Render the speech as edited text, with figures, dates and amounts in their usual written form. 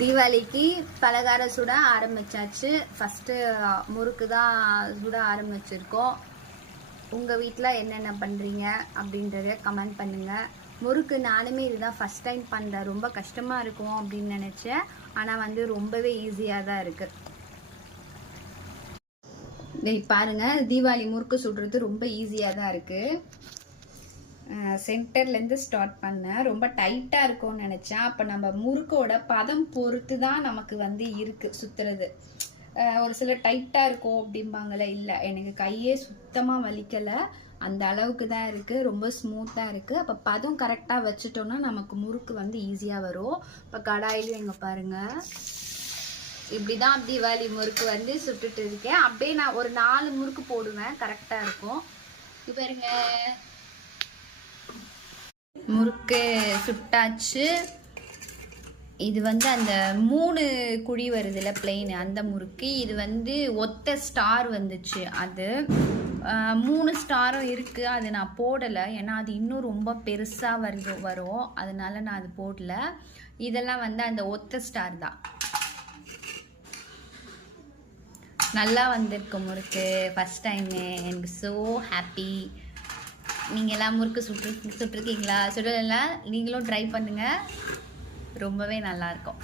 தீபாவளிக்கு பலகாரம் சுட ஆரம்பிச்சாச்சு. ஃபஸ்ட்டு முறுக்கு தான் சுட ஆரம்பிச்சிருக்கோம். உங்கள் வீட்டில் என்னென்ன பண்ணுறீங்க அப்படின்றத கமெண்ட் பண்ணுங்கள். முறுக்கு நானுமே இதுதான் ஃபஸ்ட் டைம் பண்ணுறேன். ரொம்ப கஷ்டமாக இருக்கும் அப்படின்னு நினச்சேன். ஆனால் வந்து ரொம்பவே ஈஸியாக தான் இருக்குது. பாருங்கள், தீபாவளி முறுக்கு சுடுறது ரொம்ப ஈஸியாக தான் இருக்குது. சென்டர்லேருந்து ஸ்டார்ட் பண்ணேன். ரொம்ப டைட்டாக இருக்கும்னு நினச்சேன். அப்போ நம்ம முறுக்கோட பதம் பொறுத்து தான் நமக்கு வந்து இருக்குது சுற்றுறது. ஒரு சில டைட்டாக இருக்கும் அப்படிம்பாங்களே, இல்லை எனக்கு கையே சுத்தமாக வலிக்கலை, அந்த அளவுக்கு தான் இருக்குது. ரொம்ப ஸ்மூத்தாக இருக்குது. அப்போ பதம் கரெக்டாக வச்சுட்டோன்னா நமக்கு முறுக்கு வந்து ஈஸியாக வரும். இப்போ கடாயிலும் எங்கே பாருங்கள், இப்படி தான் தீபாவளி முறுக்கு வந்து சுட்டுட்டு இருக்கேன். அப்படியே நான் ஒரு 4 முறுக்கு போடுவேன், கரெக்டாக இருக்கும். இப்போ பாருங்க, முறுக்கு சுட்டாச்சு. இது வந்து அந்த 3 குழி வருதுல பிளெயின், அந்த முறுக்கு. இது வந்து ஒத்த ஸ்டார் வந்துச்சு. அது 3 ஸ்டாரும் இருக்குது. அது நான் போடலை, ஏன்னா அது இன்னும் ரொம்ப பெருசாக வரும். அதனால நான் அது போடல. இதெல்லாம் வந்து அந்த ஒத்த ஸ்டார் தான். நல்லா வந்திருக்கு முறுக்கு. ஃபஸ்ட் டைமு, எனக்கு ஸோ ஹாப்பி. நீங்கள் எல்லாம் முறுக்கு சுட்டுருக்கீங்களா? சுடலைன்னா நீங்களும் ட்ரை பண்ணுங்கள், ரொம்பவே நல்லாயிருக்கும்.